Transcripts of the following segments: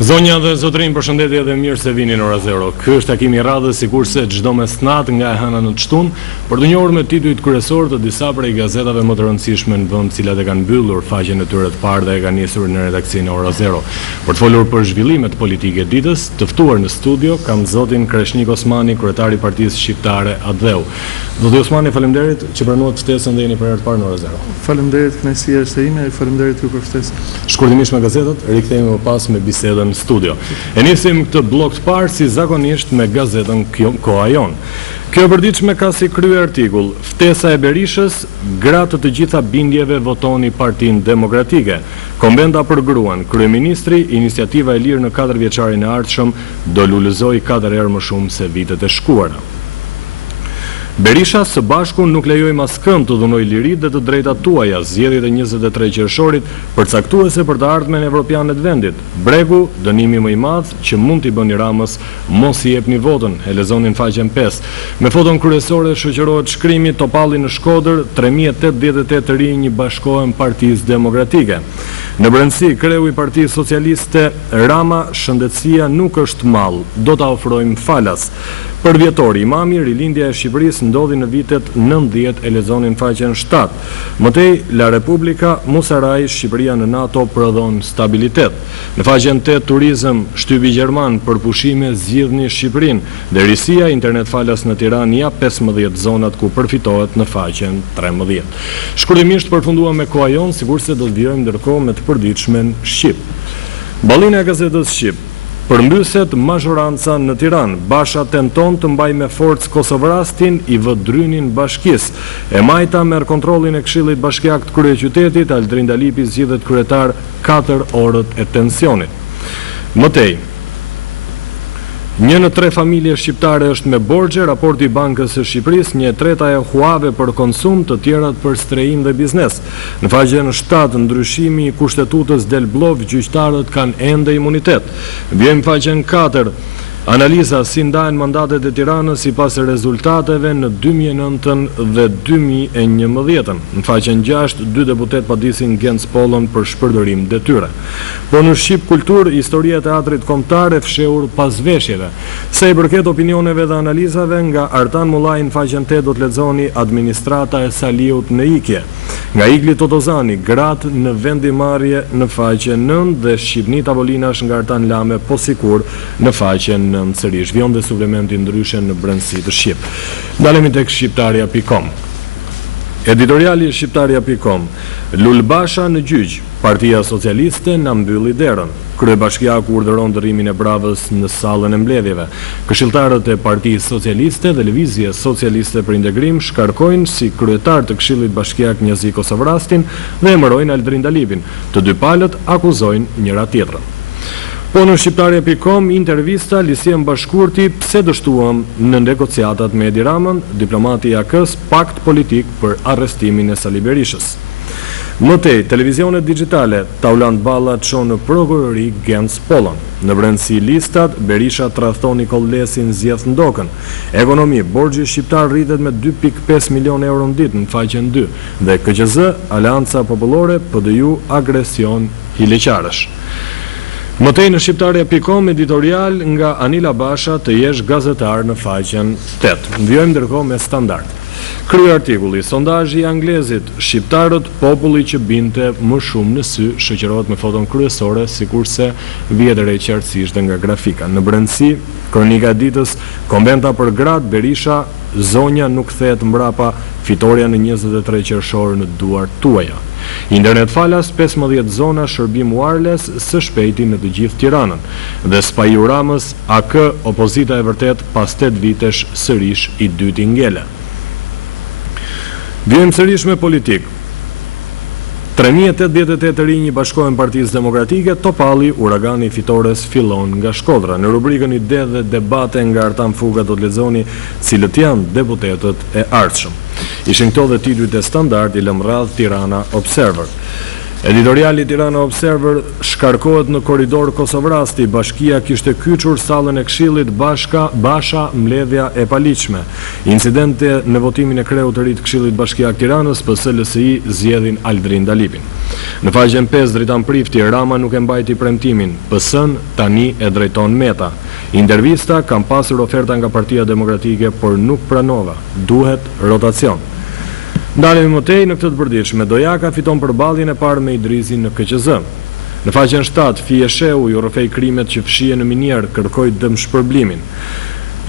Zonja dhe zotrin, përshëndetje dhe mirë se vini në ora 0. Ky është takimi i radhës, sikurse çdo mesnatë nga e hëna në çtun, për të njohur me titujt kryesor të disa prej gazetave më të rëndësishme në vend, cilat e kanë mbyllur faqen e tyre të parë dhe e kanë nisur në redaksinë e ora 0. Për të folur për zhvillimet politike ditës, të ftuar në studio kam zotin Kreshnik Osmani, kryetari i Partisë Shqiptare Adheu. Zoti Osmani, faleminderit që pranuat ftesën dhe jeni për herë të parë në ora 0. Faleminderit, kënaqësia është e ime, faleminderit ju për ftesën. Shkurtimisht me gazetat, rikthehemi më pas me bisedën në studio. E nisim këtë blok të parë si zakonisht me gazetën Koha Jon. Kjo e përditshme ka si krye artikull: ftesa e Berishës, gratë të gjitha bindjeve votoni Partinë Demokratike. Kombenta për gruan, kryeministri, iniciativa e lirë në 4 vjeçarin e ardhshëm do lulëzoj 4 herë më shumë se vitet e shkuara. Berisha së bashku nuk lejoj maskën të dhunoj lirit dhe të drejtat tuaja, zgjedhjet e 23 qershorit, përcaktuese për të ardhmen evropiane të vendit. Bregu, dënimi më i madh që mund t'i bëni Ramës, mos i jepni votën, e lezonin faqen 5. Me foton kryesore shoqërohet shkrimi Topalli në Shkodër, 3088 të rinj bashkohen Partisë Demokratike. Në brendësi, kreu i Partisë Socialiste Rama, shëndetësia nuk është mall, do ta ofrojmë falas. Për vjetori, imami, rilindja e Shqipërisë ndodhi në vitet 90, e lezonin faqen 7. Mëtej, La Repubblika, Musaraj, Shqipëria në NATO prodhon stabilitet. Në faqen 8, turizëm, shtypi gjerman, për pushime zgjidhni Shqipërinë. Dhe risia, internet falas në Tiranë, ja 15 zonat ku përfitohet në faqen 13. Shkurtimisht përfundua me Koha Jon, sigurse do të vijojmë ndërkohë me të përditshmen Shqip. Ballina e gazetës Shqip. Përmbyset mazhoranca në Tiranë. Basha tenton të mbaj me forcë Kosovrastin, i vë drynin bashkisë. E Majta merr kontrollin e Këshillit Bashkiak të kryeqytetit, Aldrin Dalipi zgjidhet kryetar 4 orët e tensionit. Mëtej, 1 në 3 familje shqiptare është me borxhe, raporti i Bankës së Shqipërisë, 1/3 e huave për konsum, të tjerat për strehim dhe biznes. Në faqen 7, ndryshimi i kushtetutës del blov, gjyqtarët kanë ende imunitet. Vjem faqen 4, analiza si ndahen mandatet e Tiranës sipas rezultateve në 2009 dhe 2011. Në faqen 6, 2 deputet padisin Gens Pollon për shpërdorim detyre. Po në Shqip Kultur, historia e teatrit kombëtar e fshehur pas veshjeve. Se i përket opinioneve dhe analizave, nga Artan Mullaj në faqen 8 do të lexoni administrata e Saliut në ikje. Nga Igli Totozani, gratë në vendimarrje në faqen 9 dhe Shqipni Tavolinash nga Artan Lame po sikur në faqen 9 sërish. Vjon dhe suplementi ndryshe në brendësi të Shqip. Dalemi tek shqiptaria.com. Editoriali shqiptaria.com. Lulbasha në gjyq, Partia Socialiste na mbylli derën. Kryebashkiaku urdhëron ndërrimin e Bravës në sallën e mbledhjeve. Këshilltarët e Partisë Socialiste dhe Lëvizjes Socialiste për Integrim shkarkojnë si kryetar të Këshillit Bashkiak Njazi Kosovrastin dhe emërojnë Aldrin Dalipin. Të dy palët akuzojnë njëra tjetrën. Po në shqiptaria.com, intervista Lisiem Bashkurti, pse dështuam në negociatat me Edi Ramën, diplomati i AK-s, pakt politik për arrestimin e Sali Berishës. Mëtej, televizionet digjitale, Taulant Balla çon në prokurori Gens Pollon. Në brendësi listat, Berisha tradhton Kollesin zgjedh ndokën. Ekonomi, borxhi shqiptar rritet me 2.5 milion euro në ditë në faqen 2. Dhe KQZ, Aleanca Popullore, PDU, agresion hileqarësh. Mëtej në shqiptaria.com, editorial nga Anila Basha, të jesh gazetar në faqen 8. Vjojmë ndërkohë me Standard. Krye artikulli, sondazhi i anglezit, shqiptarët populli që binte më shumë në sy, shoqërohet me foton kryesore, sikurse vihet re qartësisht nga grafika. Në brendësi, kronika e ditës, kombenta për gratë, Berisha, zonja nuk kthehet mbrapa, fitoria në 23 qershor në duart tuaja. Internet falas, 15 zona shërbim wireless së shpejti në të gjithë Tiranën. Dhe spaju Ramës, AK, opozita e vërtet, pas 8 vitesh sërish i dyti ngele. Vjem sërish me politik. 3088 rinj bashkohen Partisë Demokratike, Topalli, uragani fitores fillon nga Shkodra. Në rubrikën ide dhe debate nga Artan Fuga do të lexoni cilët janë deputetët e ardhshëm. Ishin këto dhe titujt e Standard, i lëm radh Tirana Observer. Editoriali Tirana Observer shkarkohet në korridor Kosovrasti, bashkia kishte kyçur sallën e Këshillit Basha mbledhja e paligjshme. Incidente në votimin e kreut të ri të Këshillit Bashkiak Tiranës, PS-LSI zgjedhin Aldrin Dalipin. Në faqen 5 dritan Prifti, Rama nuk e mbajti premtimin, PS-n tani e drejton Meta. Intervista, kam pasur oferta nga Partia Demokratike, por nuk pranova. Duhet rotacion. Ndalemi më tej në këtë të përditshme, Dojaka fiton përballjen e parë me Idrizin në KQZ. Në faqen 7, Fije Shehu ju rrëfej krimet që fshije në Minier, kërkoi dëmshpërblimin.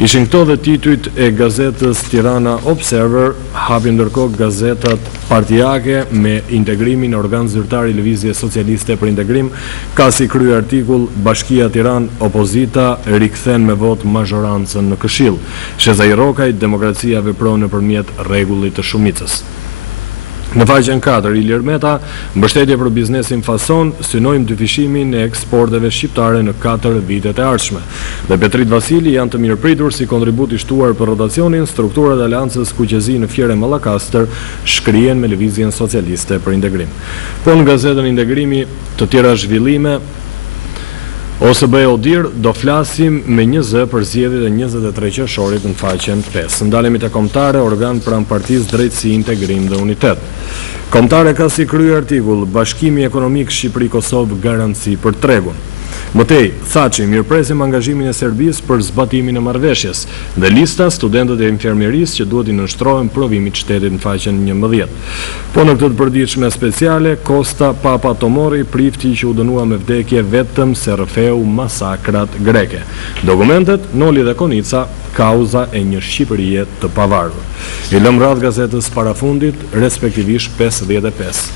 Ishin këto dhe titujt e gazetës Tirana Observer, hapin ndërkohë gazetat partijake me integrimin organ zyrtar i Lëvizjes Socialiste për Integrim, ka si krye artikull Bashkia Tiran opozita rikthen me vot mazhorancën në Këshill. Shezai Rokaj, demokracia vepron nëpërmjet rregullit të shumicës. Në faqen 4, Ilir Meta, mbështetje për biznesin Fason, synojmë dyfishimin e eksporteve shqiptare në 4 vitet e ardhshme. Dhe Petrit Vasili janë të mirëpritur si kontribut i shtuar për rotacionin, strukturat e aleancës Kuqezi në Fiere Mallakastër shkrihen me Lëvizjen Socialiste për Integrim. Po në gazetën Integrimi, të tjera zhvillime, OSB Odir, do flasim me 20 për zgjedhjet e 23 qershorit në faqen 5. Ndalemi te Kombëtare, organ pranë Partisë Drejtësi, Integrim dhe Unitet. Kombëtare ka si krye artikull Bashkimi Ekonomik Shqipëri-Kosovë garanci për tregun. Mëtej, Thaçi, mirëpresim angazhimin e Serbisë për zbatimin e marrëveshjes dhe lista studentët e infermierisë që duhet i nënshtrohen provimit shtetit në faqen 11. Po në këtë të përditshme speciale, Kosta Papa Tomori, Prifti që u dënua me vdekje vetëm se rrëfeu masakrat greke. Dokumentet, Noli dhe Konica, kauza e një Shqipërie të pavarur. I lëm radh gazetës parafundit, respektivisht 55.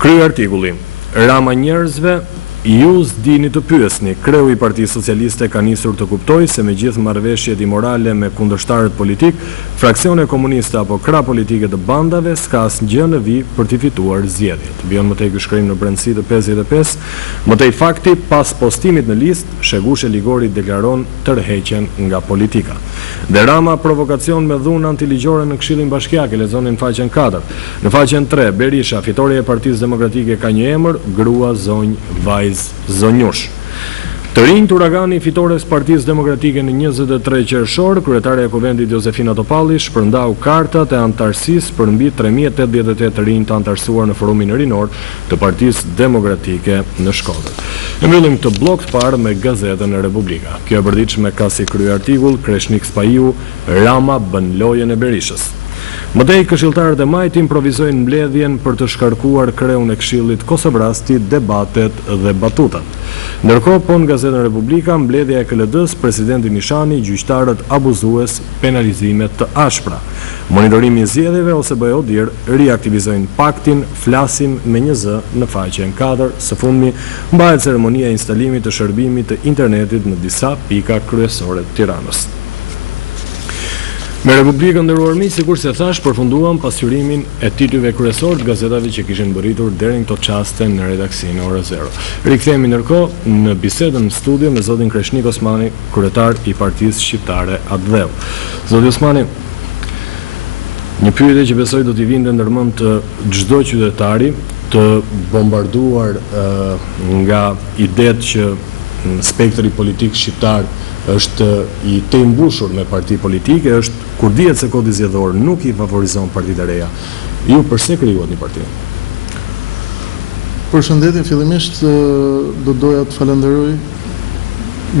Krye artikulli, Rama njerëzve, ju s'dini të pyesni, kreu i Partisë Socialiste ka nisur të kuptoj se me gjithë marrëveshjet imorale me kundërshtarët politik, fraksione komuniste apo krah politike të bandave s'ka asgjë në vijë për t'i fituar zgjedhjet. Vion më tej ky shkrim në brendësi të 55, më tej fakti pas postimit në listë, Shegushe Ligori deklaron tërheqjen nga politika. Dhe Rama provokacion me dhunë antiligjore në Këshillin Bashkiak, e lexoni në faqen 4. Në faqen 3, Berisha, fitoreja e Partisë Demokratike ka një emër, grua, zonjë, vajzë, zonjush. Të rinjt uragani fitores Partisë Demokratike në 23 qershor, kryetare e Kuvendit Josefina Topalli shpërndau kartat e antarësisë për mbi 3088 të rinj të antarësuar në forumin rinor të Partisë Demokratike në Shkodër. Ne mbyllim këtë blok të parë me gazetën e Republika. Kjo e përditshme ka si krye artikull Kreshnik Spahiu, Rama bën lojën e Berishës. Mëtej, këshilltarët e Majt improvizojnë mbledhjen për të shkarkuar kreun e Këshillit Kosovrasti, debatet dhe batutat. Ndërkohë, po në gazetën Republika, mbledhja e KLD-s, presidenti Nishani, gjyqtarët abuzues, penalizimet të ashpra. Monitorimi i zgjedhjeve ose BE-ODIR riaktivizojnë paktin, flasim me një zë në faqen 4, së fundmi mbahet ceremonia e instalimit të shërbimit të internetit në disa pika kryesore të Tiranës. Me Republikën nderuar miq, sikur se thash, përfunduam pasqyrimin e titujve kryesor të gazetave që kishin mbërritur deri në këto çaste në redaksinë Orës 0. Rikthehemi ndërkohë në bisedën në studio me zotin Kreshnik Osmani, kryetar i Partisë Shqiptare ADDHEU. Zoti Osmani, një pyetje që besoj do t'i vinte ndërmend të çdo qytetari të bombarduar nga idetë që spektri politik shqiptar është i tembushur me parti politike, është kur dihet se kodi zgjedhor nuk i favorizon partitë e reja. Ju pse krijuat një parti? Përshëndetje, fillimisht do doja të falenderoj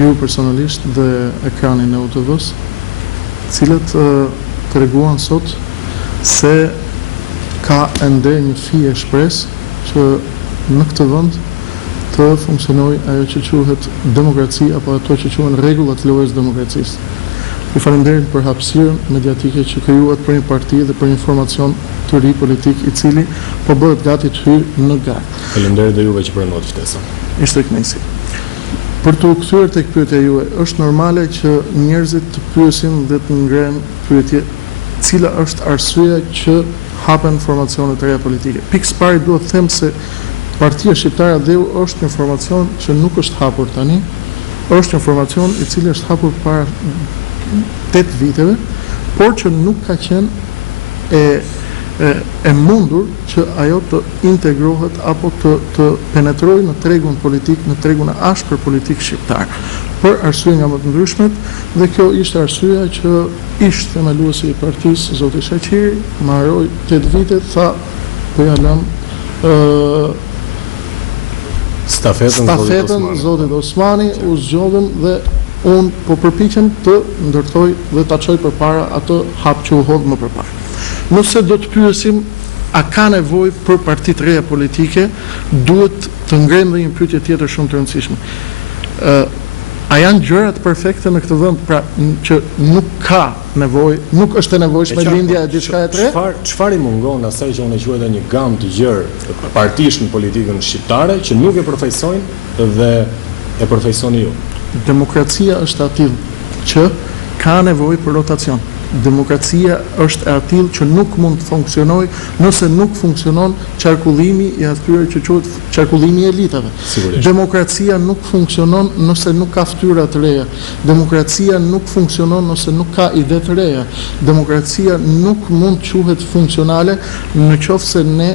ju personalisht dhe ekranin e UTV-s, cilët treguan sot se ka ende një fije shpresë që në këtë vend të funksionoj ajo që quhet demokraci apo ato që quhen rregullat e lojës demokracisë. Ju falenderoj për hapësirën mediatike që krijuat për një parti dhe për një formacion të ri politik i cili po bëhet gati të hyjë në garë. Falenderoj dhe juve që pranovat ftesën. Ishte kënaqësi. Për të kthyer tek pyetja juaj, është normale që njerëzit të pyesin dhe të ngrenë pyetje, cila është arsyeja që hapen formacione të reja politike. Pikë pari duhet të them se Partia Shqiptare ADDHEU është një formacion që nuk është hapur tani, është një formacion i cili është hapur para 8 viteve, por që nuk ka qenë e mundur që ajo të integrohet apo të penetrojë në tregun politik, në tregun e ashpër politik shqiptar. Për arsye nga më të ndryshmet, dhe kjo ishte arsyeja që ish themeluesi i partisë, zoti Shaqiri, më harroi 8 vite, tha po ja lëm stafetën zotit Osmani, u zgjodhëm dhe unë po përpiqem të ndërtoj dhe ta çoj përpara atë hap që u hodh më përpara. Nëse do të pyesim a ka nevojë për parti të reja politike, duhet të ngrem dhe një pyetje tjetër shumë të rëndësishme. A janë gjërat perfekte në këtë vend, pra që nuk ka nevojë, nuk është e nevojshme lindja e diçka e tre? Çfarë i mungon asaj që unë e quaj një gamë të gjerë partish në politikën shqiptare që nuk e përfaqësojnë dhe e përfaqësoni ju? Demokracia është atill që ka nevojë për rotacion. Demokracia është e atill që nuk mund të funksionojë nëse nuk funksionon qarkullimi i atyre që quhet qarkullimi i elitave. Demokracia nuk funksionon nëse nuk ka fytyra të reja. Demokracia nuk funksionon nëse nuk ka ide të reja. Demokracia nuk mund të quhet funksionale nëse ne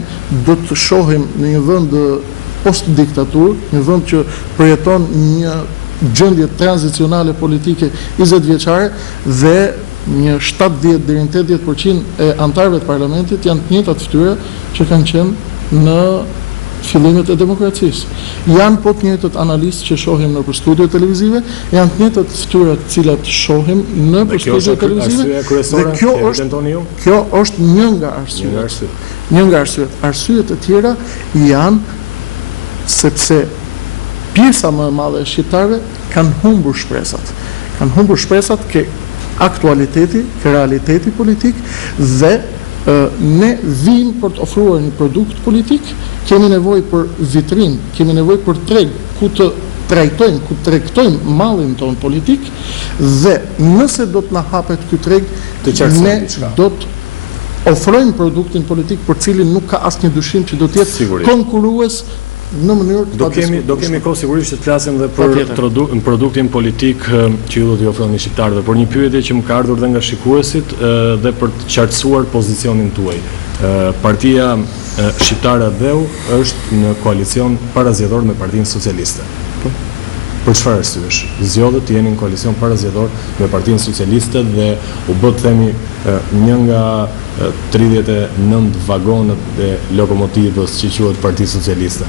do të shohim në një vend post-diktaturë, një vend që përjeton një gjendje tranzicionale politike 20 vjeçare dhe një 70 deri në 80% e antarëve të parlamentit janë të njëjtat fytyra që kanë qenë në fillimet e demokracisë. Janë po të njëjtat analistë që shohim në studio televizive, janë të njëjtat fytyra të cilat shohim në studio televizive. Dhe kjo është një nga arsyet. Një nga arsyet. Arsyet e tjera janë sepse pjesa më e madhe e shqiptarëve kanë humbur shpresat. Kanë humbur shpresat ke aktualiteti, ke realiteti politik dhe ne vim për të ofruar një produkt politik, kemi nevojë për vitrin, kemi nevojë për treg, ku të trajtojmë, ku të tregtojmë mallin ton politik dhe nëse do të na hapet ky treg, ne do të ofrojmë produktin politik për cilin nuk ka asnjë dyshim që do të jetë konkurrues në mënyrë do kemi kohë sigurisht të flasim dhe për produktin politik që ju do t'i ofroni shqiptarëve, por një pyetje që më ka ardhur dhe nga shikuesit dhe për të qartësuar pozicionin tuaj. Partia Shqiptare Dheu është në koalicion parazgjedhor me Partinë Socialiste. Për çfarë arsyesh? Zgjodhët të jeni në koalicion parazgjedhor me Partinë Socialiste dhe u bë themi një nga 39 vagonët e lokomotivës që quhet Partia Socialiste.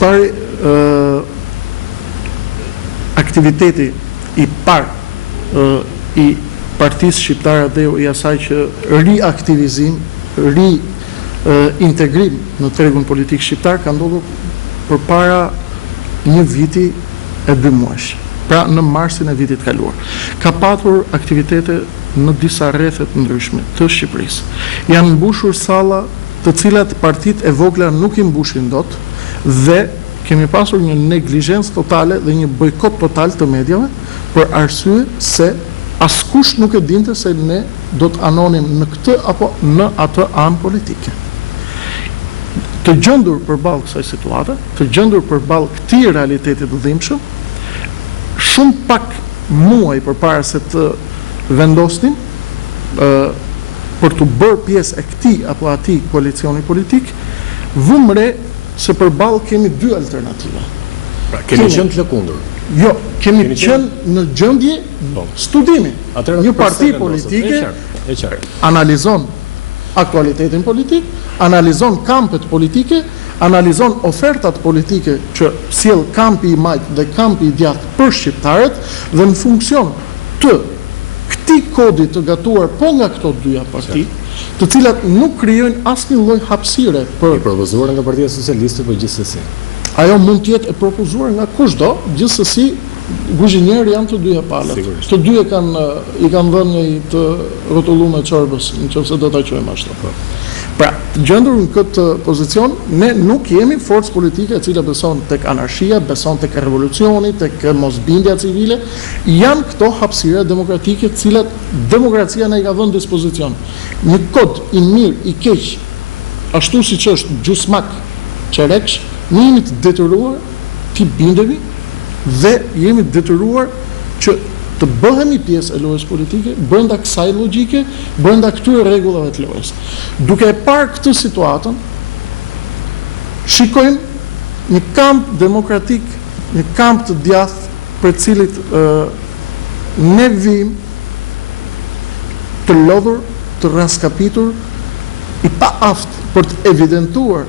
Pari, aktiviteti i parë i Partisë Shqiptare Dheu i asaj që riaktivizim, integrim në tregun politik shqiptar ka ndodhur përpara një viti e 2 muajsh, pra në marsin e vitit kaluar. Ka patur aktivitete në disa rrethet ndryshme të Shqipërisë. Janë mbushur salla të cilat partitë e vogla nuk i mbushin dot dhe kemi pasur një neglizhencë totale dhe një bojkot total të mediave për arsye se askush nuk e dinte se ne do të anonim në këtë apo në atë anë politike. Të gjendur përballë kësaj situate, të gjendur përballë këtij realiteti të dhimbshëm, shumë pak muaj përpara se të vendosnin për të bërë pjesë e këtij apo atij koalicioni politik, vëmë re se përballë kemi 2 alternativa. Pra, kemi qenë të lëkundur. Jo, kemi qenë në gjendje studimi. Një parti politike analizon aktualitetin politik, analizon kampet politike, analizon ofertat politike që sjell kampi i majt dhe kampi i djathtë për shqiptarët dhe në funksion të këtij kodi të gatuar po nga këto dyja parti, të cilat nuk krijojnë asnjë lloj hapësire për propozuar nga Partia Socialiste, por gjithsesi. Ajo mund të jetë e propozuar nga kushdo, gjithsesi guzhinjerë janë të dyja palët. Të dy i kanë dhënë një të rrotulluar me çorbës, nëse do ta quajmë ashtu. Pra, të gjendur në këtë pozicion, ne nuk jemi forcë politike e cila beson tek anarshia, beson tek revolucioni, tek mosbindja civile, janë këto hapësira demokratike të cilat demokracia na i ka dhënë dispozicion. Një kod i mirë, i keq, ashtu siç është gjusmak çereksh, ne jemi të detyruar të bindemi dhe jemi të detyruar që të bëhemi pjesë e lojës politike, brenda kësaj logjike, brenda këtyre rregullave të lojës. Duke e parë këtë situatën, shikojmë një kamp demokratik, një kamp të djathtë për cilit ne vim të lodhur, të raskapitur, i pa aft për të evidentuar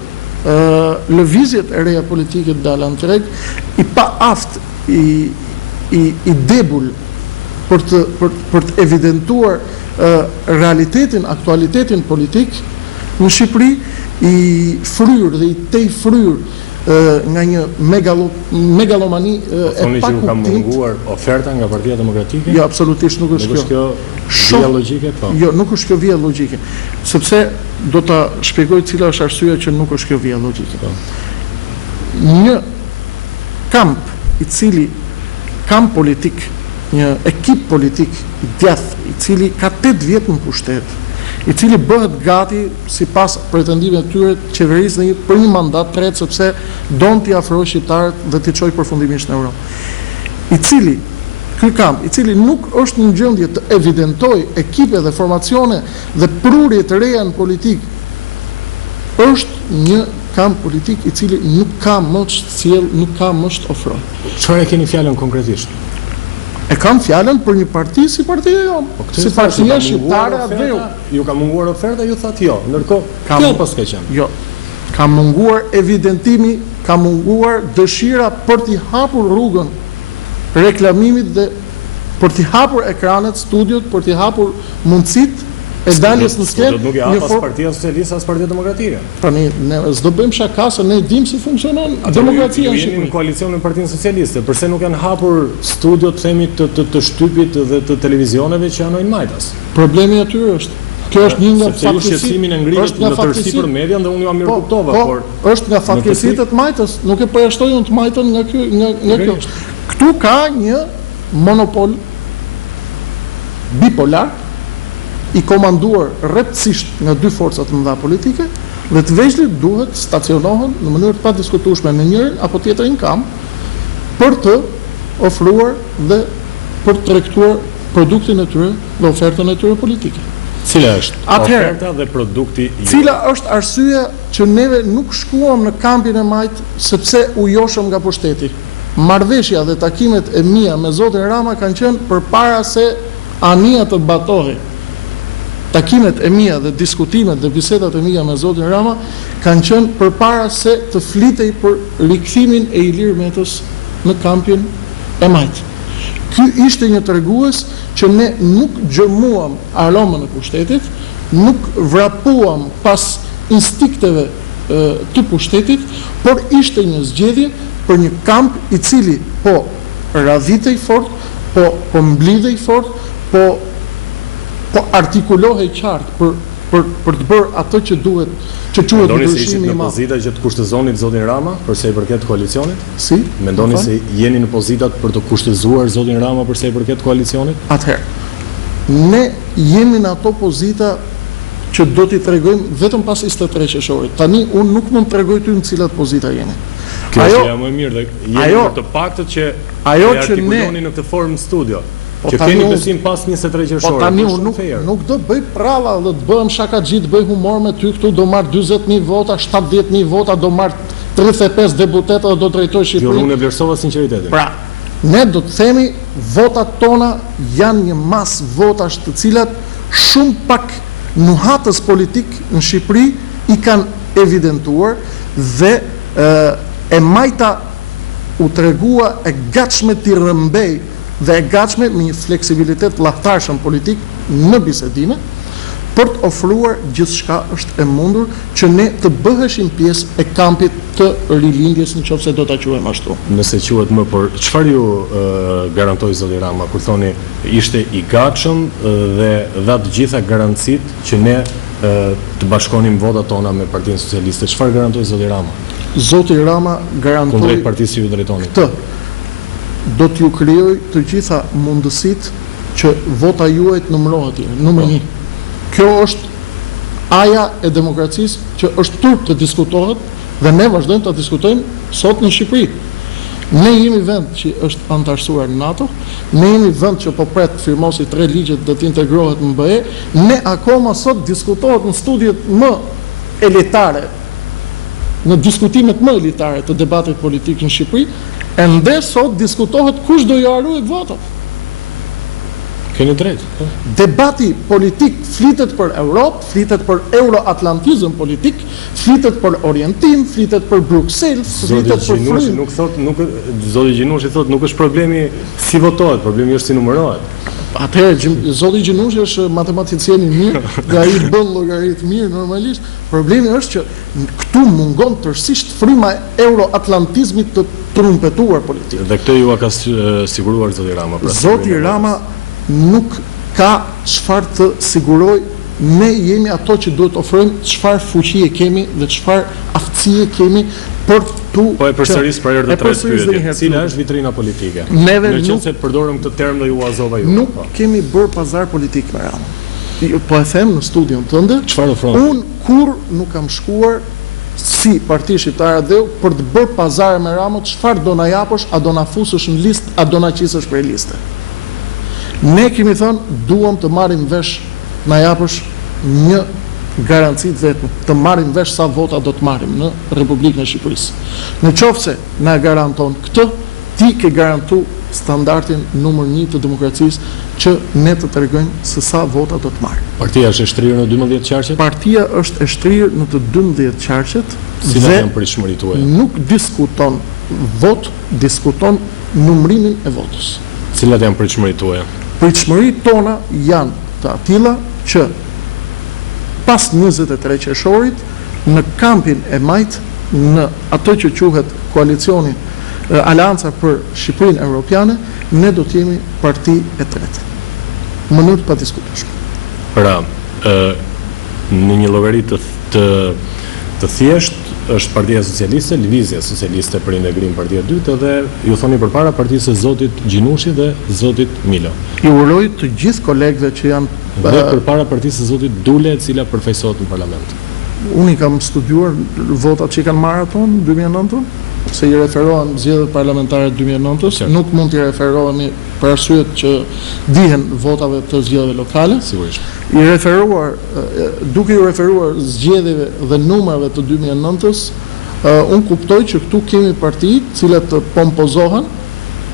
lëvizjet e reja politike të dalan treg, i pa aft, i debul për të evidentuar realitetin, aktualitetin politik në Shqipëri, i fryrë dhe i tej fryrë nga një megalomani e Thoni që ju ka munguar oferta nga Partia Demokratike? Jo, absolutisht nuk është kjo. Vija logjike, po? Jo, nuk është kjo vija logjike. Sepse do ta shpjegoj cila është arsyeja që nuk është kjo vija logjike. Një kamp i cili kamp politik, një ekip politik i djathtë, i cili ka 8 vjet në pushtet, i cili bëhet gati sipas pretendimeve të tyre qeverisë për një mandat tret, sepse don t'i afrojë shqiptarët dhe t'i çojë përfundimisht në Europë. Ky kamp, i cili nuk është në gjendje të evidentojë ekipe dhe formacione dhe prurje të reja në politik, është një kamp politik i cili nuk ka më ç'sjell, nuk ka më ç'ofroj. Çfarë keni fjalën konkretisht? E kam fjalën për një parti si partia jonë, si partia shqiptare Adveu. Ju ka munguar oferta, ju thatë jo. Ndërkohë, kjo pas ka qenë. Jo. Ka munguar evidentimi, ka munguar dëshira për t'i hapur rrugën reklamimit dhe për t'i hapur ekranet, studiot, për t'i hapur mundësit e daljes në skenë. Nuk ja pas Partia Socialiste as Partia Demokratike. Tani ne s'do bëjmë shaka se ne dim si funksionon demokracia në Shqipëri. Në koalicion me Partinë Socialiste, përse nuk janë hapur studiot themi të shtypit dhe të televizioneve që janë majtas? Problemi atyre është kjo është një nga fatkeqësitë. Sepse ju shqetësimin e ngrihet në tërësi për median dhe unë ju mirë kuptova, por është nga fatkeqësitë të majtës, nuk e përjashtoj unë të majtën nga kjo. Këtu ka një monopol bipolar i komanduar rreptësisht nga dy forca të mëdha politike dhe të vegjëlit duhet stacionohen në mënyrë të padiskutueshme në njërin apo tjetrin kamp për të ofruar dhe për të tregtuar produktin e tyre dhe ofertën e tyre politike. Cila është oferta dhe produkti? Cila është arsyeja që neve nuk shkuam në kampin e majt sepse u joshëm nga pushteti? Marrëveshja dhe takimet e mia me zotin Rama kanë qenë përpara se anija të batohej. Takimet e mia dhe diskutimet dhe bisedat e mia me zotin Rama kanë qenë përpara se të flitej për rikthimin e Ilir Metës në kampin e majt. Ky ishte një tregues që ne nuk gjërmuam aromën e pushtetit, nuk vrapuam pas instinkteve të pushtetit, por ishte një zgjedhje për një kamp i cili po radhitej fort, po mblidhej fort, po artikulohej qartë për të bërë atë që duhet, që quhet ndryshimi i madh. Mendoni se ishit në pozita që të kushtëzonit zotin Rama përsa i përket koalicionit? Si? Mendoni se jeni në pozitat për të kushtëzuar zotin Rama përsa i përket koalicionit? Atëherë, ne jemi në ato pozita që do t'i tregojmë vetëm pas 23 qershorit. Tani unë nuk mund t'tregoj ty në cilat pozita jemi. Kjo është ja më mirë dhe jemi në të paktët që e artikuloni në këtë formë studio. Që keni besim pas 23 qershorit. Po tani unë nuk do bëj pralla dhe të bëhem shakaxhi, të bëj humor me ty këtu, do marr 40.000 vota, 70.000 vota, do marr 35 deputeta dhe do drejtoj Shqipërinë. Jo, unë e vlerësova sinqeritetin. Pra, ne do të themi votat tona janë një mas votash të cilat shumë pak nuhatës politik në Shqipëri i kanë evidentuar dhe e majta u tregua e gatshme t'i rëmbej dhe e gatshme me një fleksibilitet llaftarshëm politik në bisedime për të ofruar gjithçka është e mundur që ne të bëheshim pjesë e kampit të rilindjes nëse do ta quajmë ashtu. Nëse quhet më, por çfarë ju garantoi zoti Rama kur thoni ishte i gatshëm dhe dha të gjitha garancitë që ne të bashkonim votat tona me Partinë Socialiste? Çfarë garantoi zoti Rama? Zoti Rama garantoi kundrejt partisë ju drejtoni. Do t'ju krijoj të gjitha mundësitë që vota juaj të numërohet numër 1. Kjo është aja e demokracisë që është turp të diskutohet dhe ne vazhdojmë ta diskutojmë sot në Shqipëri. Ne jemi vend që është antarësuar në NATO, ne jemi vend që po pret firmosi 3 ligjet dhe të integrohet në BE, ne akoma sot diskutohet në studiet më elitare, në diskutimet më elitare të debatit politik në Shqipëri, ende sot diskutohet kush do i arruaj votat. Keni drejt. Debati politik flitet për Europë, flitet për euroatlantizëm politik, flitet për orientim, flitet për Bruxelles, flitet për Gjinushi nuk thot, zoti Gjinushi thot nuk është problemi si votohet, problemi është si numërohet. Atëherë, zoti Gjinushi është matematicien i mirë dhe ai bën llogaritë mirë normalisht. Problemi është që këtu mungon tërësisht fryma euroatlantizmit të trumpetuar politik. Dhe këtë ju ka siguruar zoti Rama. Zoti Rama nuk ka çfarë të siguroj, ne jemi ato që duhet ofrojmë çfarë fuqie kemi dhe çfarë aftësie kemi për tu. Po e përsëris për herë të tretë pyetje. Cila është vitrina politike? Neve nuk se të përdorëm këtë term dhe ju azova ju. Nuk kemi bërë pazar politik me Ramën. Po e them në studion tënde, çfarë ofron? Unë kur nuk kam shkuar si Parti Shqiptare Adeu për të bërë pazar me Ramën, çfarë do na japësh, a do na fusësh në listë, a do na qisësh prej liste. Ne kemi thënë, duam të marrim vesh, na japësh një garanci të vetëm, të marrim vesh sa vota do të marrim në Republikën e Shqipërisë. Në qoftë se na garanton këtë, ti ke garantu standardin numër 1 të demokracisë që ne të tregojmë se sa vota do të marrim. Partia është e shtrirë në 12 qarqet? Partia është e shtrirë në të 12 qarqet dhe janë pritshmëritë tuaja? Nuk diskuton vot, diskuton numrimin e votës. Cilat janë pritshmëritë tuaja? Pritshmëritë tona janë të atilla që pas 23 qershorit në kampin e majt, në ato që quhet koalicioni Alianca për Shqipërinë Evropiane, ne do të jemi parti e tretë. Mënyrë pa diskutueshme. Pra, në një llogari të thjesht është Partia Socialiste, Lëvizja Socialiste për Integrim Partia e dytë dhe ju thoni përpara partisë së zotit Gjinushi dhe zotit Milo. I uroj të gjithë kolegëve që janë dhe përpara partisë së zotit Dule, e cila përfaqësohet në parlament. Unë i kam studiuar votat që i kanë marrë ato në 2009, se i referohen zgjedhjet parlamentare 2009, nuk mund t'i referohemi për arsyet që dihen votave të zgjedhjeve lokale. Sigurisht. Duke i referuar zgjedhjeve dhe numrave të 2009-s, unë kuptoj që këtu kemi parti cilat të pompozohen.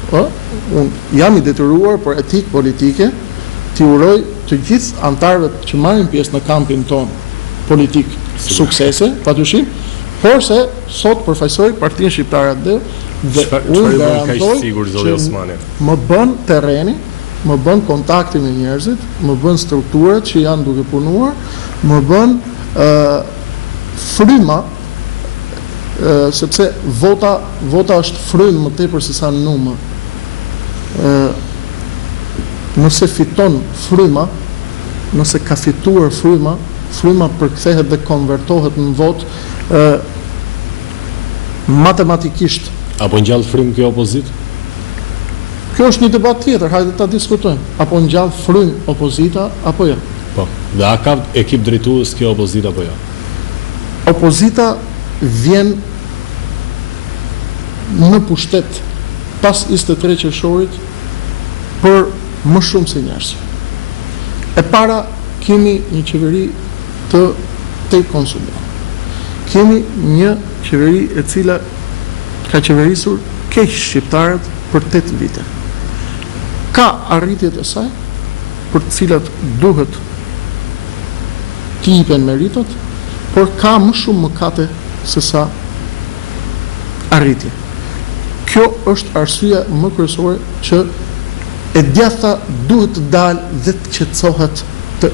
Unë jam i detyruar për etikë politike, t'i uroj të gjithë antarëve që marrin pjesë në kampin ton politik suksese, patyshim, por se sot përfaqësoj Partinë Shqiptare Adeu dhe unë garantoj që më bën terreni, më bën kontakti me njerëzit, më bën strukturat që janë duke punuar, më bën fryma, sepse vota është frymë më tepër se sa numër. Nëse fiton fryma, nëse ka fituar fryma përkthehet dhe konvertohet në votë matematikisht. Apo ngjall frymë kjo opozitë? Kjo është një debat tjetër, hajde ta diskutojmë. Apo ngjall frymë opozita apo jo? Po. Dhe a ka ekip drejtues kjo opozita apo jo? Opozita vjen në pushtet pas 23 qershorit për më shumë se njerëz. E para, kemi një qeveri të konsumit. Kemi një qeveri e cila ka qeverisur keq shqiptarët për 8 vite. Ka arritjet e saj, për të cilat duhet t'i jipen meritot, por ka më shumë mëkate se sa arritje. Kjo është arsyeja më kryesore që e djatha duhet të dalë dhe të qetësohet, të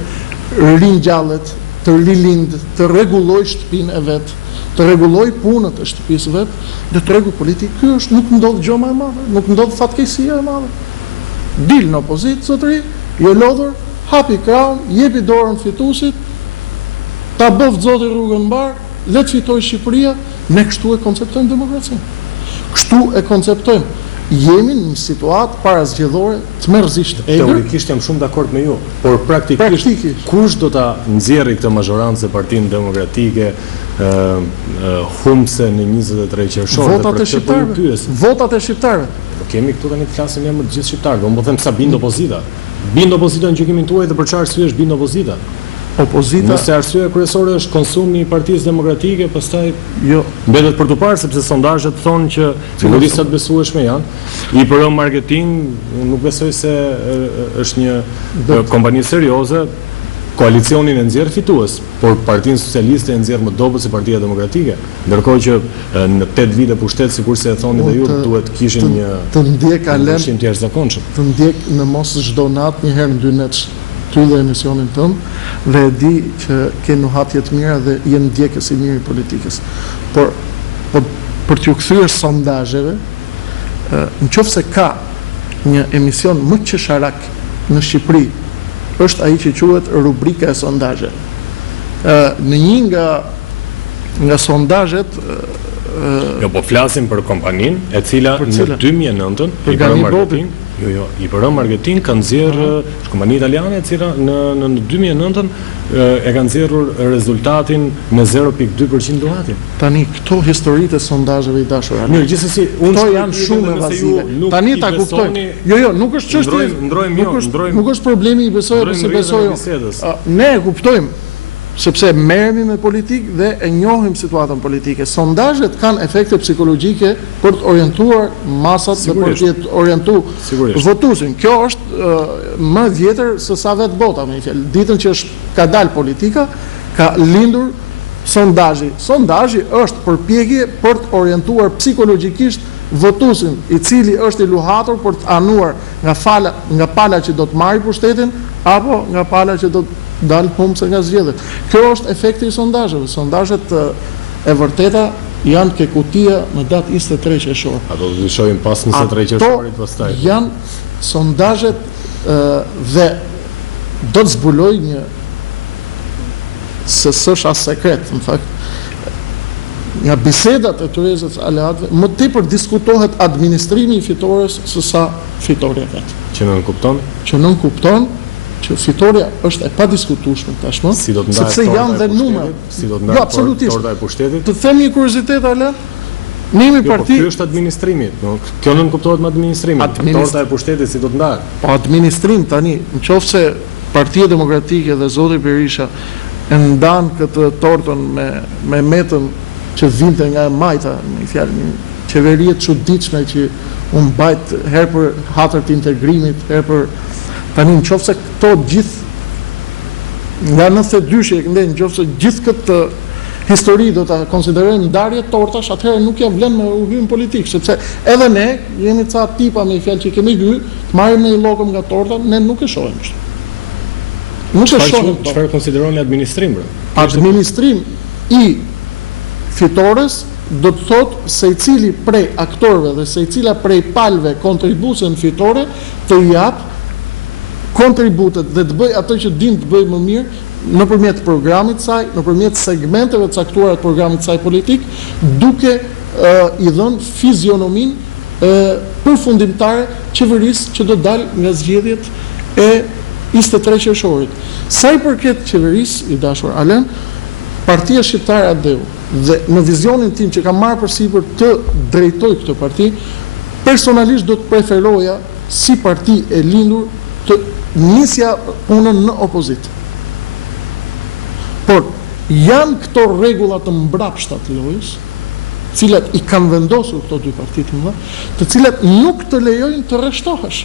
ringjallet, të rilind, të rregulloj shtëpinë e vet, të rregulloj punët e shtëpisë vet, dhe të rregull politik. Ky është, nuk ndodh gjë më e madhe, nuk ndodh fatkeqësia e madhe. Dil në opozitë zotëri, jo lodhur, hapi krahun, jepi dorën fituesit, ta bëv zoti rrugën mbar, le të fitojë Shqipëria, ne kështu e konceptojmë demokracinë. Kështu e konceptojmë jemi në një situatë parazgjedhore të mërëzisht egër. Teorikisht jam shumë dakord me ju, por praktikisht kush do ta nxjerrë këtë mazhorancë e Partinë Demokratike humse në 23 qershor? Votat e shqiptarëve. Votat e shqiptarëve. Kemi këtu tani të flasim emër të gjithë shqiptarëve. Unë po them sa bind opozita. Bind opozita në gjykimin tuaj dhe për çfarë arsye është bind opozita? Opozita. Nëse arsyeja kryesore është konsumi i Partisë Demokratike, pastaj jo mbetet për të parë sepse sondazhet thonë që sigurisht të besueshme janë. IPR Marketing, unë nuk besoj se është një kompani serioze. Koalicionin e nxjerr fitues, por Partinë Socialiste e nxjerr më dobët se Partia Demokratike. Ndërkohë që në 8 vite pushtet, sikurse e thoni dhe ju, duhet kishin një ndryshim të jashtëzakonshëm. Të ndjek në mos çdo natë një herë në 2 net ty dhe emisionin tënd, dhe e di që ke nuhatje të mira dhe je ndjekës i mirë i politikës. Por për t'ju kthyer sondazheve, nëse ka një emision më qesharak në Shqipëri, është ai që quhet rubrika e sondazheve. Në një nga sondazhet jo, po flasim për kompaninë e cila në 2009 IPR Marketing ka nxjerrë kompani italiane e cila në 2009 e ka nxjerrur rezultatin me 0.2% duhati. Tani këto historitë e sondazheve i dashur. Mirë, gjithsesi këto janë shumë evazive. Tani ta kuptoj. Jo, nuk është çështje. Nuk është problemi i besoj apo se besoj. Ne e kuptojmë sepse merremi me politikë dhe e njohim situatën politike. Sondazhet kanë efekte psikologjike për të orientuar masat dhe për të orientuar votuesin. Kjo është më vjetër se sa vetë bota, me fjalë. Ditën që ka dalë politika, ka lindur sondazhi. Sondazhi është përpjekje për të orientuar psikologjikisht votuesin, i cili është i luhatur për të anuar nga pala që do të marrë pushtetin apo nga pala që do të dalë humse nga zgjedhjet. Kjo është efekti i sondazheve. Sondazhet e vërteta janë ke kutia në datë 23 qershor. Ato do të shohim pas 23 qershorit pastaj. Janë sondazhet dhe do të zbuloj një se s'është as sekret, në fakt. Nga bisedat e Terezës aleatëve, më tepër diskutohet administrimi i fitores se sa fitoria vetë. Që nën kupton? Që nën kupton që fitoria është e padiskutueshme tashmë, sepse janë dhe numra. Si do të ndahet torta e pushtetit? Të them një kuriozitet, Alan. Ne jemi parti. Kjo është administrimi. Kjo nuk kuptohet me administrimin. Torta e pushtetit si do të ndahet? Po administrim tani, nëse Partia Demokratike dhe zoti Berisha e ndan këtë tortën me metën që vinte nga e majta, me fjalë një qeveri e çuditshme që u mbajt herë për hatër të integrimit, herë për tani nëse këto gjithë nga 92 nëse gjithë këtë histori do ta konsiderojmë ndarje tortash, atëherë nuk ja vlen me u hyrë në politikë, sepse edhe ne jemi ca tipa me fjalë që kemi hyrë, të marrim një llogëm nga torta, ne nuk e shohim kështu. Nuk e shohim. Çfarë konsideroni administrim? Administrim i fitores do të thotë se i cili prej aktorëve dhe se i cila prej palëve kontribuese në fitore të jap kontributet dhe të bëj ato që din të bëj më mirë nëpërmjet programit saj, nëpërmjet segmenteve të caktuara të programit saj politik, duke i dhënë fizionominë përfundimtare qeverisë që do dalë nga zgjedhjet e 23 qershorit. Sa i përket qeverisë, i dashur Alen, Partia Shqiptare ADEU dhe në vizionin tim që kam marrë përsipër të drejtoj këtë parti, personalisht do të preferoja si parti e lindur të nisja punën në opozit. Por janë këto rregulla të mbrapshta të lojës, cilat i kanë vendosur këto dy parti të mëdha, të cilat nuk të lejojnë të rreshtohesh.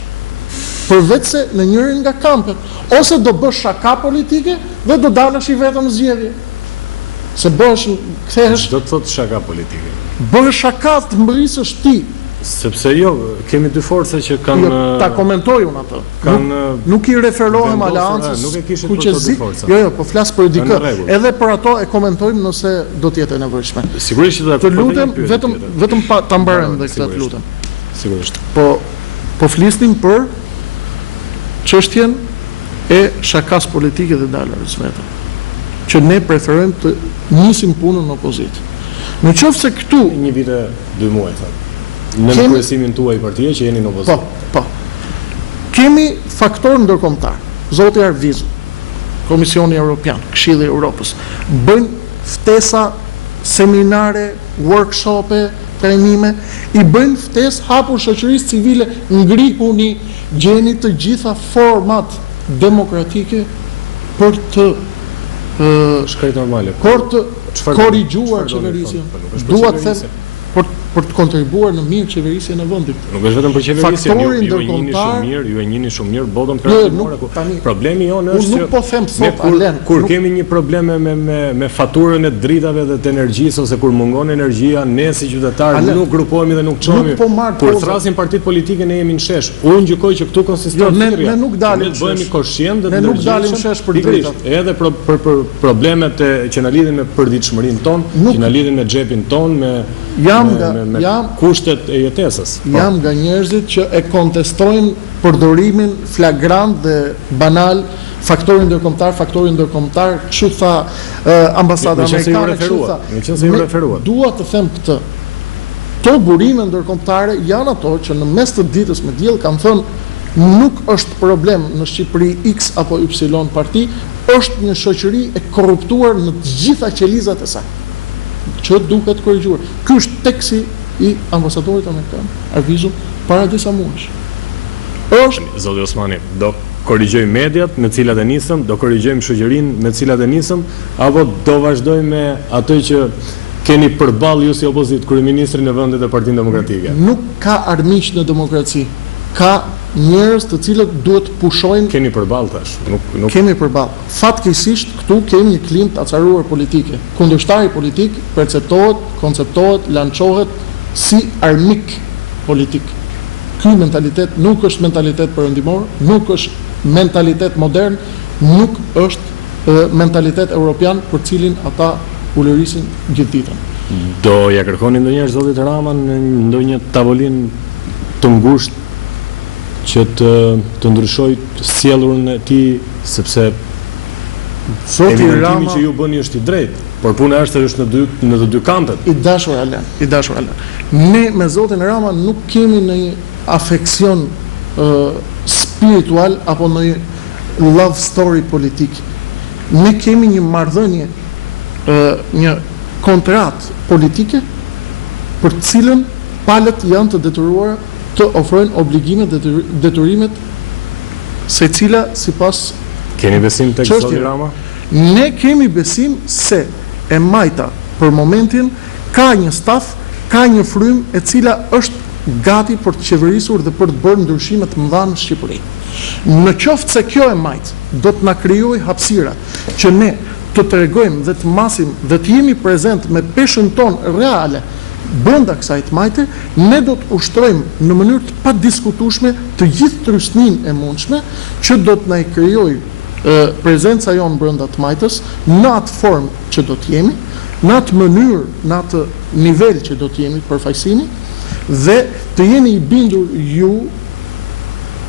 Përveç se në njërin nga kampet, ose do bësh shaka politike dhe do dalësh i vetëm zgjedhje. Se kthehesh, do të thotë shaka politike. Bëhesh shaka të mbërrisësh ti. Sepse jo, kemi dy forca që kanë ta komentoj unë atë. Nuk i referohem aleancës. Nuk e kishit për këto dy forca. Jo, po flas për dikë. Edhe për ato e komentojmë nëse do të jetë e nevojshme. Sigurisht që të lutem vetëm ta mbarojmë dhe këtë të lutem. Sigurisht. Po flisnim për çështjen e shakas politike dhe dalës vetëm. Që ne preferojmë të nisim punën në opozitë. Në qoftë se këtu një vit e 2 muaj thonë. Në kryesimin tuaj partie që jeni në opozicion. Po. Kemi faktor ndërkombëtar. Zoti Arvizu, Komisioni Evropian, Këshilli i Evropës, bëjnë ftesa, seminare, workshope, trajnime, i bëjnë ftesë hapur shoqërisë civile, ngrihuni, gjeni të gjitha format demokratike për të shkret normale. Për të korrigjuar qeverisjen. Dua të them për të kontribuar në mirë qeverisjen e vendit. Nuk është vetëm për qeverisjen, ju e njihni shumë mirë botën perëndimore. Problemi jonë është nuk po them sot Alen, kur kemi një problem me faturën e dritave dhe të energjisë ose kur mungon energjia, ne si qytetarë nuk grupohemi dhe nuk çohemi. Kur thrasin partitë politike ne jemi në shesh. Unë gjykoj që këtu konsiston thirrja. Ne nuk dalim shesh. Ne bëhemi koshient dhe ne nuk dalim shesh për dritat. Edhe për problemet që na lidhin me përditshmërinë tonë, që na lidhin me xhepin tonë, me kushtet e jetesës. Jam nga njerëzit që e kontestojnë përdorimin flagrant dhe banal faktorin ndërkombëtar, kështu tha ambasada amerikane, dua të them këtë. To burime ndërkombëtare janë ato që në mes të ditës me diell kanë thënë nuk është problem në Shqipëri X apo Y parti, është një shoqëri e korruptuar në të gjitha qelizat e saj, që duhet korrigjuar. Ky është teksti i ambasadorit amerikan, Arvizu, para disa muajsh. Zoti Osmani, do korrigjojmë mediat me cilat e nisëm, do korrigjojmë shoqërinë me cilat e nisëm, apo do vazhdojmë me atë që keni përballë ju si opozit, kryeministrin e vendit e Partinë Demokratike? Nuk ka armiq në demokraci. Ka njerëz të cilët duhet pushojnë. Keni përballë tash, nuk kemi përballë. Fatkeqësisht këtu kemi një klim të acaruar politike. Kundërshtari politik perceptohet, konceptohet, lançohet si armik politik. Ky mentalitet nuk është mentalitet perëndimor, nuk është mentalitet modern, nuk është mentalitet europian për cilin ata ulërisin gjithë ditën. Do ja kërkoni ndonjëherë zotit Rama në ndonjë tavolinë të ngushtë që të ndryshoj sjellurën e tij, sepse evidentimi që ju bëni është i drejtë, por puna është në të dy kampet. I dashur Alen. Ne me zotin Rama nuk kemi në një afeksion spiritual apo në një love story politik. Ne kemi një marrëdhënie, një kontrat politike për cilën palët janë të detyruara të ofrojnë obligimet dhe detyrimet secila sipas. Keni besim tek zoti Rama? Ne kemi besim se e majta për momentin ka një staf, ka një frymë e cila është gati për të qeverisur dhe për të bërë ndryshime të mëdha në Shqipëri. Në qoftë se kjo e majtë do të na krijojë hapësira që ne të tregojmë dhe të masim dhe të jemi prezent me peshën tonë reale brenda kësaj të majte, ne do të ushtrojmë në mënyrë të padiskutueshme të gjithë trysninë e mundshme që do të na i krijojë prezenca jonë brenda të majtës në atë formë që do të jemi, në atë mënyrë, në atë nivel që do të jemi përfaqësimi, dhe të jeni i bindur ju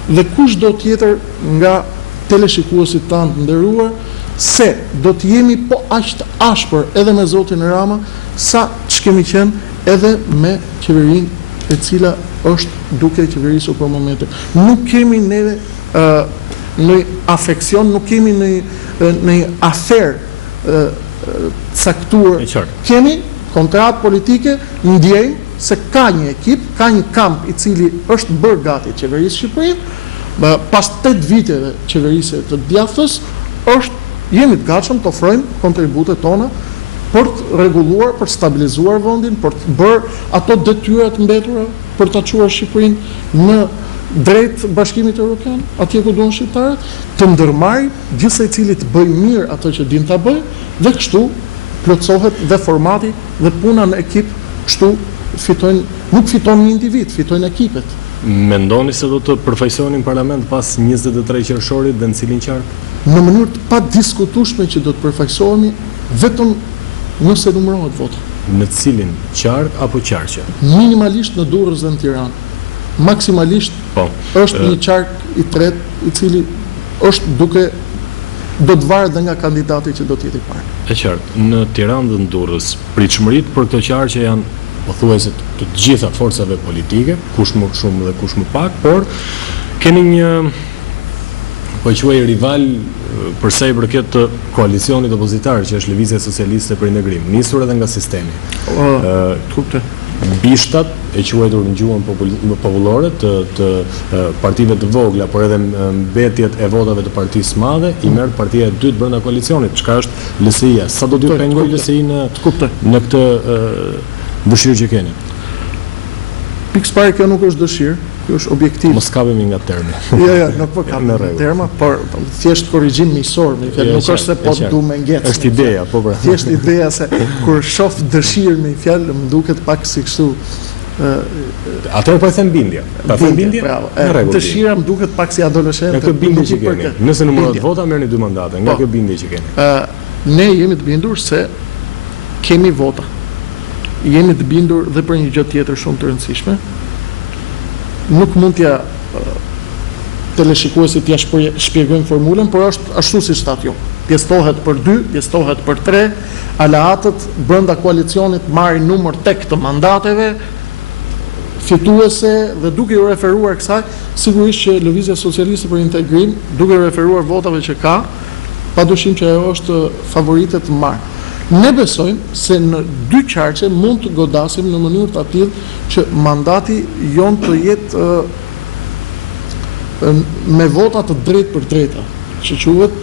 dhe kushdo tjetër nga teleshikuesit tanë të nderuar se do të jemi po aq të ashpër edhe me zotin Rama sa ç'kemi qenë edhe me qeverinë e cila është duke qeverisur për momentin. Nuk kemi neve në afeksion, nuk kemi në aferë caktuar. Kemi kontratë politike, ndjejmë se ka një ekip, ka një kamp i cili është bërë gati qeverisë Shqipërinë, pas 8 viteve qeverisë të djathtës, jemi të gatshëm të ofrojmë kontributet tona për të rregulluar, për të stabilizuar vendin, për të bërë ato detyra të mbetura për ta çuar Shqipërinë në drejt Bashkimit Evropian, atje ku duan shqiptarët, të ndërmarrë gjithsej cili të bëjë mirë ato që din ta bëjë, dhe kështu plotësohet dhe formati dhe puna në ekip, kështu nuk fiton një individ, fitojnë ekipet. Mendoni se do të përfaqësonin parlament pas 23 qershorit dhe në cilin qark? Në mënyrë të padiskutueshme që do të përfaqësohemi vetëm nëse numërohet vota. Në cilin qark apo qarqe? Minimalisht në Durrës dhe në Tiranë. Maksimalisht është një qark i tretë i cili është do të varet dhe nga kandidati që do të jetë i parë. E qartë, në Tiranë dhe në Durrës, pritshmëritë për këtë qarqe janë pothuajse të gjitha forcave politike, kush më shumë dhe kush më pak, por keni një po e quaj rival për sa i përket të koalicionit opozitar që është Lëvizja Socialiste për Integrim, nisur edhe nga sistemi. Kuptoj. Bishtat e quajtur në gjuhën popullore të partive të vogla, por edhe mbetjet e votave të partisë madhe i merr partia e dytë brenda koalicionit, çka është LSI-ja. Sa do t'ju pengoj LSI në këtë dëshirë që keni? Pikës parë kjo nuk është dëshirë, kjo është objektiv. Mos kapemi nga termi. Jo, nuk po kapemi nga terma, por thjesht korrigjim miqësor, nuk është se po du me ngecë. Është ideja, po pra. Thjesht ideja se kur shoh dëshirë në fjalë më duket pak si kështu. Atëherë po e them bindje. Ta them bindje? Dëshira më duket pak si adoleshente. Nga kjo bindje që keni. Nëse numërohet vota merrni 2 mandate, nga kjo bindje që keni. Ne jemi të bindur se kemi vota. Jemi të bindur dhe për një gjë tjetër shumë të rëndësishme. Nuk mund t'ja teleshikuesit t'ja shpjegojmë formulën, por është ashtu si shtat jo. Pjestohet për 2, pjestohet për 3, aleatët brenda koalicionit marrin numër tek të mandateve, fituese dhe duke u referuar kësaj, sigurisht që Lëvizja Socialiste për Integrim, duke referuar votave që ka, padyshim që ajo është favorite të marrë. Ne besojmë se në 2 qarqe mund të godasim në mënyrë të tillë që mandati jon të jetë me vota të drejtë për drejta, që quhet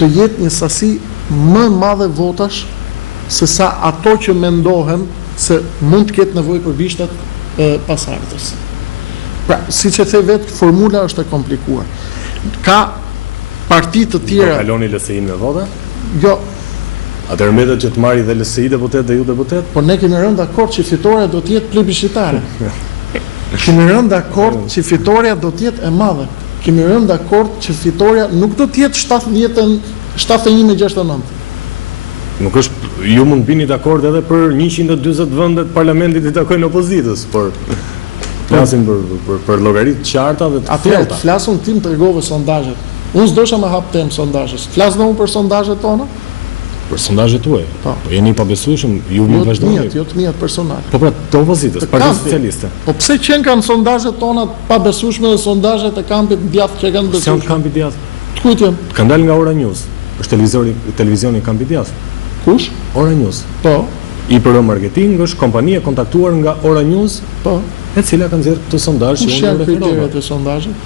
të jetë një sasi më madhe votash se sa ato që mendohen se mund të ketë nevojë për bishtat pasardhës. Pra, siç e the vetë, formula është e komplikuar. Ka parti të tjera. Do kaloni LSI-n me vota? Jo. Atëherë mbetet që të marrë dhe LSI deputet dhe ju deputet? Po ne kemi rënë dakord që fitoria do të jetë plebiscitare. Kemi rënë dakord që fitoria do të jetë e madhe. Kemi rënë dakord që fitoria nuk do të jetë 71-69. Nuk është, ju mund bini dakord edhe për 140 vende të parlamentit i takojnë opozitës, por flasim për llogaritë qarta dhe të thjeshta. thjeshta. Flasun tim tregove sondazhet. Unë s'dosha me hap temë sondazhes. Flas në unë për sondazhet tona? Për sondazhet tuaja. Po jeni pa besueshëm, ju më vazhdoni. Jo të mijat personale. Po pra, të opozitës, Partia Socialiste. Po pse qenë kanë sondazhet tona pa besueshme dhe sondazhet e kampit djathtë që kanë besueshme? Janë kampi djathtë. Të kujt janë? Ka dalë nga Ora News. Është televizioni kampi djathtë. Kush? Ora News. Po. IPR Marketing është kompania kontaktuar nga Ora News, po, e cila ka nxjerrë këtë sondazh që unë referova. Kush janë kriteret e sondazhit?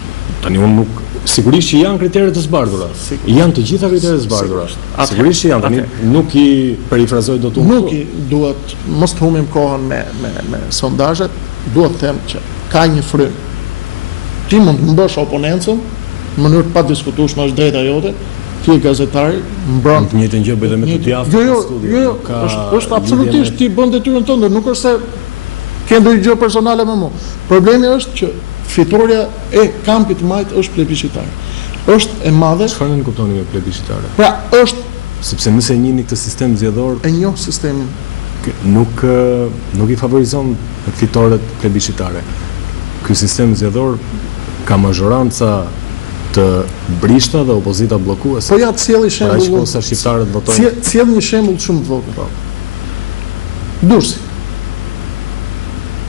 Tani unë nuk sigurisht që janë kriteret të zbardhura. Janë të gjitha kriteret e zbardhura. Sigurisht që janë, tani nuk i perifrazoj dot unë. Nuk i duhet mos të humbim kohën me sondazhet, duhet të them që ka një frym. Ti mund të mbash oponencën në mënyrë të padiskutueshme, është drejta jote. Ti je gazetari, mbron të njëjtën gjë bëj edhe me të djathtë në studio. Jo, është absolutisht ti bën detyrën tënde, nuk është se ke ndonjë gjë personale me mua. Problemi është që fitoria e kampit majt është plebiscitare. Është e madhe. Çfarë ne kuptoni me plebiscitare? Pra, është sepse nëse e njihni këtë sistem zgjedhor, e njoh sistemin. Nuk i favorizon fitoret plebiscitare. Ky sistem zgjedhor ka mazhoranca të brishta dhe opozita bllokuese. Po ja të sjellë shembull. Sa shqiptarët votojnë. Sjell një shembull shumë të vogël. Durrësi.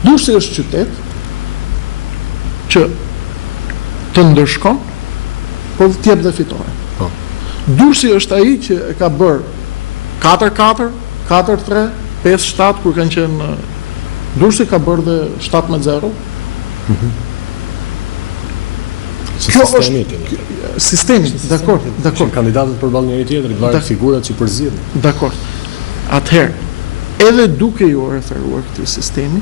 Durrësi është qytet që të ndërshkon, por të jep dhe fitore. Po. Durrësi është ai që e ka bër 4-4, 4-3, 5-7 kur kanë qenë Durrësi ka bër dhe 7-0. Kjo është sistemi, dakor. Kandidatët përballë njëri tjetrit, varet figurat që përzjedhin. Dakor. Atëherë, edhe duke ju referuar këtij sistemi,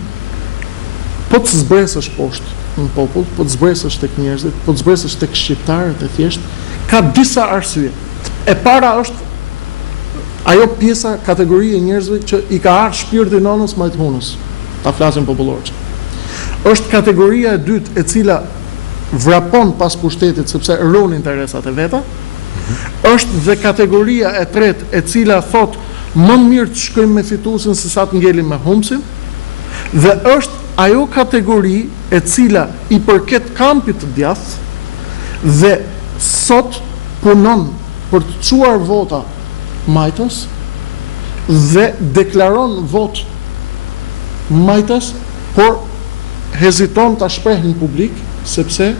po të zbresësh poshtë në popull, po të zbresësh tek njerëzit, po të zbresësh tek shqiptarët e thjeshtë, ka disa arsye. E para është ajo pjesa, kategoria e njerëzve që i ka ardhur shpirti nonës majt hunës. Ta flasim popullorçi. Është kategoria e dytë e cila vrapon pas pushtetit sepse rron interesat e veta. Është dhe kategoria e tretë e cila thot më mirë të shkojmë me fituesin se sa të ngelim me humbsin. Dhe është ajo kategori e cila i përket kampit të djathtë dhe sot punon për të çuar vota majtës dhe deklaron vot majtas, por heziton ta shpreh në publik sepse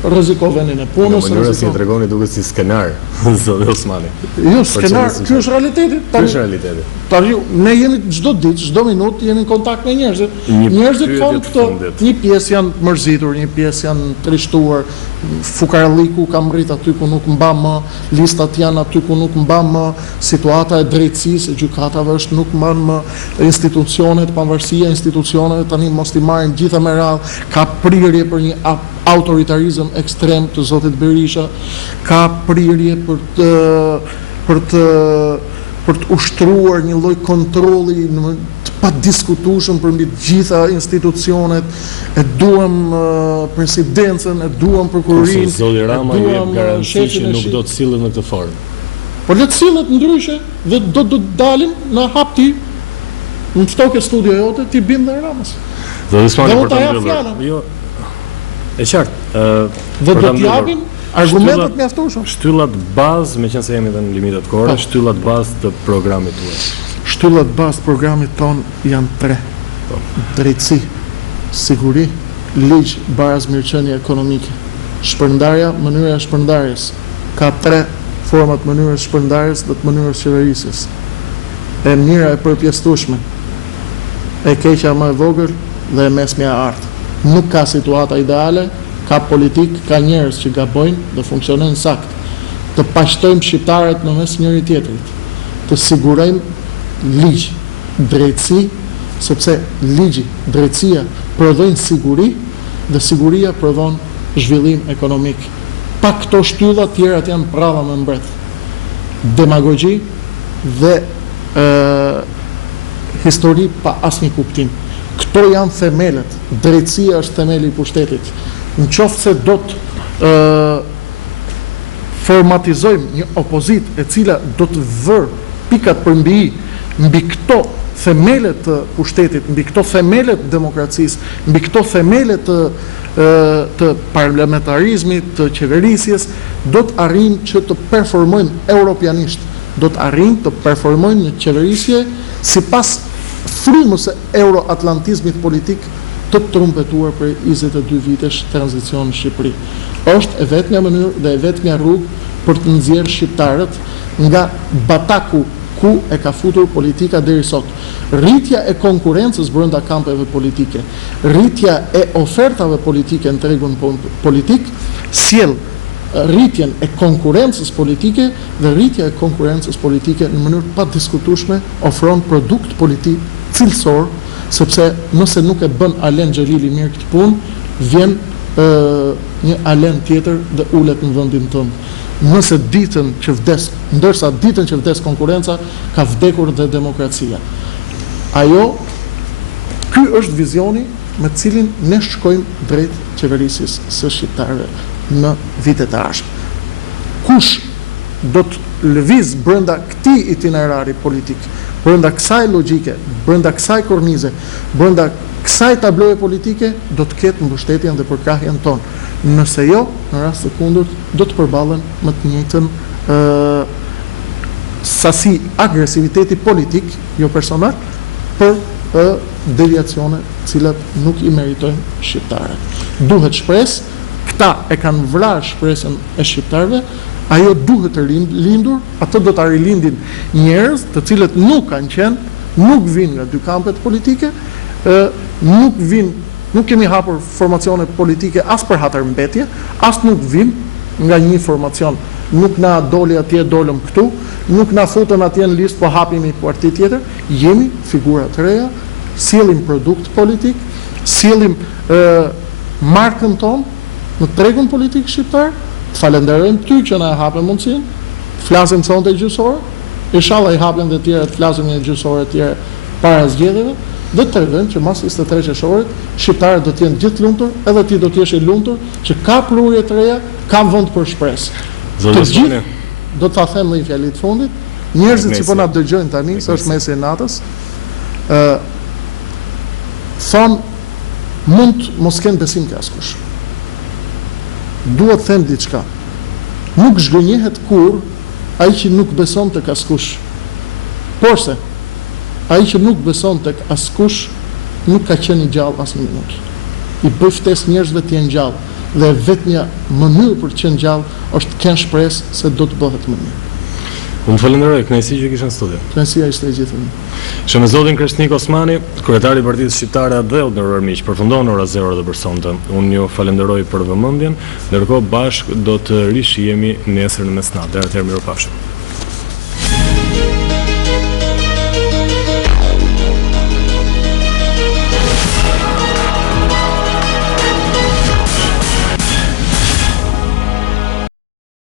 rreziko vendin e punës. Në mënyrë si e tregoni duket si skenar, zoti Osmani. Jo, skenar, ky është realiteti. Ky është realiteti. Tani ne jemi çdo ditë, çdo minutë jemi në kontakt me njerëzit. Njerëzit thonë këtë, një pjesë janë mërzitur, një pjesë janë trishtuar, fukaralliku ka mrit aty ku nuk mba më, listat janë aty ku nuk mba më, situata e drejtësisë, e gjykatave është nuk mban më, institucionet, pavarësia e institucioneve tani mos i marrin gjitha me radhë, ka prirje për një autoritarizëm ekstrem të zotit Berisha, ka prirje për të ushtruar një lloj kontrolli të padiskutueshëm përmbi të gjitha institucionet, e duam presidencën, e duam prokurorinë, zoti Rama jep garanci që nuk do të sillet në këtë formë. Po le të sillet ndryshe dhe do të dalim në hap ti në stokë studio jote ti bim dhe Ramës. Zoti Osmani Dhe për unë ta të jap mbyllur. fjalën. Jo. E qartë. Dhe do t'japim argumentet mjaftueshëm. Shtyllat bazë, meqense jemi edhe në limitat kohore, shtyllat bazë të programit tuaj. Shtyllat bazë programit ton janë 3. Drejtësi, siguri, ligj, barazmirëqenie ekonomike. Shpërndarja, mënyra e shpërndarjes. Ka 3 format mënyrës shpërndarjes dhe të mënyrës qeverisjes. E mira e përpjestueshme, e keqja më e vogël dhe e mesmja e artë. Nuk ka situata ideale, ka politik, ka njerëz që gabojnë dhe funksionojnë sakt. Të paqtojmë shqiptarët në mes njëri tjetrit. Të sigurojmë ligj, drejtësi, sepse ligji, drejtësia prodhojnë siguri dhe siguria prodhon zhvillim ekonomik. Pa këto shtylla tjerat janë prava me mbret. Demagogji dhe histori pa asnjë kuptim. Këto janë themelet. Drejtësia është themeli i pushtetit. Në qoftë se do të formatizojmë një opozit e cila do të vërë pikat për mbi këto themelet të pushtetit, mbi këto themelet të demokracisë, mbi këto themelet të parlamentarizmit, të qeverisjes, do të arrijmë që të performojmë europianisht, do të arrijmë të performojmë një qeverisje sipas frymës e euroatlantizmit politik të trumpetuar për 22 vitesh tranzicion në Shqipëri. Është e vetmja mënyrë dhe e vetmja rrugë për të nxjerrë shqiptarët nga bataku ku e ka futur politika deri sot. Rritja e konkurrencës brenda kampeve politike, rritja e ofertave politike në tregun politik, sjell rritjen e konkurrencës politike dhe rritja e konkurrencës politike në mënyrë pa diskutueshme ofron produkt politik cilësor, sepse nëse nuk e bën Alen Xhelili mirë këtë punë, vjen një Alen tjetër dhe ulet në vendin tënd. Nëse ditën që vdes, ndërsa ditën që vdes konkurenca, ka vdekur dhe demokracia. Ky është vizioni me cilin ne shkojmë drejt qeverisjes së shqiptarëve në vitet e ardhshme. Kush do të lëviz brenda këtij itinerari politik, brenda kësaj logjike, brenda kësaj kornize, brenda kësaj tabloje politike, do të ketë mbështetjen dhe përkrahjen tonë. Nëse jo, në rast të kundërt, do të përballen me të njëjtën sasi agresiviteti politik, jo personal, për deviacione cilat nuk i meritojnë shqiptarët. Duhet shpresë, këta e kanë vrarë shpresën e shqiptarëve, ajo duhet të lindur, atë do të rilindin njerëz të cilët nuk kanë qenë, nuk vinë nga dy kampet politike, nuk kemi hapur formacione politike as për hatërmbetje, as nuk vinë nga një formacion. Nuk na doli atje, dolëm këtu, nuk na futën atje në listë, po hapim një parti tjetër, jemi figura të reja, sillim produkt politik, sillim markën tonë në tregun politik shqiptar. Të falenderojmë ty që na e hapën mundësinë, flasim sonte gjyqësore, inshallah i hapën dhe tjera të flasim një gjyqësore tjera para zgjedhjeve, dhe të tregojmë që mas 23 qershorit shqiptarët do të jenë gjithë lumtur, edhe ti do të jesh i lumtur që ka prurje të reja, ka vend për shpresë. Të gjithë, do të them në një fjali të fundit, njerëzit që po na dëgjojnë tani, se është mesi e natës, thonë mund mos kenë besim ke askush. Duhet them diçka. Nuk zhgënjehet kur ai që nuk beson tek askush. Porse ai që nuk beson tek askush nuk ka qenë i gjallë as një minutë. I bëj ftesë njerëzve të jenë gjallë dhe vetmja mënyrë për të qenë gjallë është të kenë shpresë se do të bëhet më mirë. Unë falenderoj, kënaqësi që kisha në studio. Kënaqësia ishte e gjithë. Shë me zotin Kreshnik Osmani, kryetari i Partisë Shqiptare dhe nderuar miq, përfundon ora 0 dhe për sonte. Unë ju falenderoj për vëmendjen, ndërkohë bashkë do të rishihemi nesër në mesnatë. Deri atëherë mirupafshim.